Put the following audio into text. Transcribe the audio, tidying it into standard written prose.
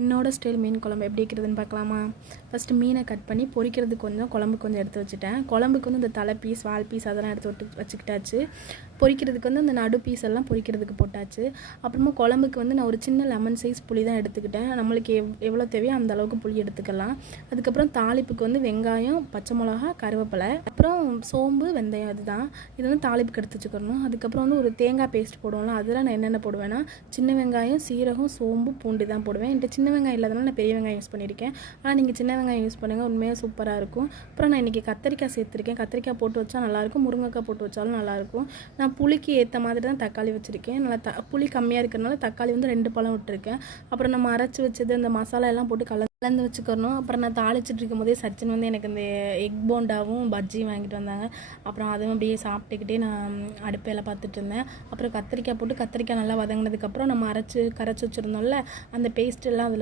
என்னோட ஸ்டைல் மீன் குழம்பு எப்படி வைக்கிறதுன்னு பார்க்கலாமா? ஃபஸ்ட்டு மீனை கட் பண்ணி பொரிக்கிறதுக்கு கொஞ்சம், குழம்புக்கு கொஞ்சம் எடுத்து வச்சுட்டேன். குழம்புக்கு வந்து இந்த தலை பீஸ், வால் பீஸ் அதெல்லாம் எடுத்து வச்சுக்கிட்டாச்சு. பொரிக்கிறதுக்கு வந்து அந்த நடு பீஸ் எல்லாம் பொரிக்கிறதுக்கு போட்டாச்சு. அப்புறமா குழம்புக்கு வந்து நான் ஒரு சின்ன லெமன் சைஸ் புளி தான் எடுத்துக்கிட்டேன். நம்மளுக்கு எவ்வளோ தேவையோ அந்த அளவுக்கு புளி எடுத்துக்கலாம். அதுக்கப்புறம் தாளிப்புக்கு வந்து வெங்காயம், பச்சை மிளகா, கருவேப்பிலை, அப்புறம் சோம்பு, வெந்தயம் இதுதான். இது வந்து தாளிப்புக்கு எடுத்து வச்சுக்கணும். அதுக்கப்புறம் வந்து ஒரு தேங்காய் பேஸ்ட் போடுவோம்ல, அதில் நான் என்னென்ன போடுவேன்னா சின்ன வெங்காயம், சீரகம், சோம்பு, பூண்டு தான் போடுவேன். என்கிட்ட சின்ன வெங்காயம் இல்லாதனால நான் பெரிய வெங்காயம் யூஸ் பண்ணியிருக்கேன். ஆனால் நீங்கள் சின்ன வெங்காயம் யூஸ் பண்ணுங்கள், உண்மையாக சூப்பராக இருக்கும். அப்புறம் நான் இன்றைக்கி கத்திரிக்காய் சேர்த்துருக்கேன். கத்திரிக்காய் போட்டு வச்சா நல்லாயிருக்கும், முருங்கைக்காய் போட்டு வச்சாலும் நல்லாயிருக்கும். நான் புளிக்கு ஏற்ற மாதிரி தான் தக்காளி வச்சுருக்கேன். நல்லா புளி கம்மியாக இருக்கிறனால தக்காளி வந்து 2 பழம் விட்டுருக்கேன். அப்புறம் நம்ம அரைச்சி வச்சது இந்த மசாலா எல்லாம் போட்டு கலந்து வச்சுக்கணும். அப்புறம் நான் தாளிச்சிட்டு இருக்கும் போதே சச்சின் வந்து எனக்கு இந்த எக் போண்டாவும் பஜ்ஜியும் வாங்கிட்டு வந்தாங்க. அப்புறம் அதுவும் அப்படியே சாப்பிட்டுக்கிட்டே நான் அடுப்பையில் பார்த்துட்டு இருந்தேன். அப்புறம் கத்திரிக்காய் போட்டு கத்திரிக்காய் நல்லா வதங்கினதுக்கப்புறம் நம்ம கரைச்சி வச்சுருந்தோம்ல அந்த பேஸ்ட் எல்லாம் அதில்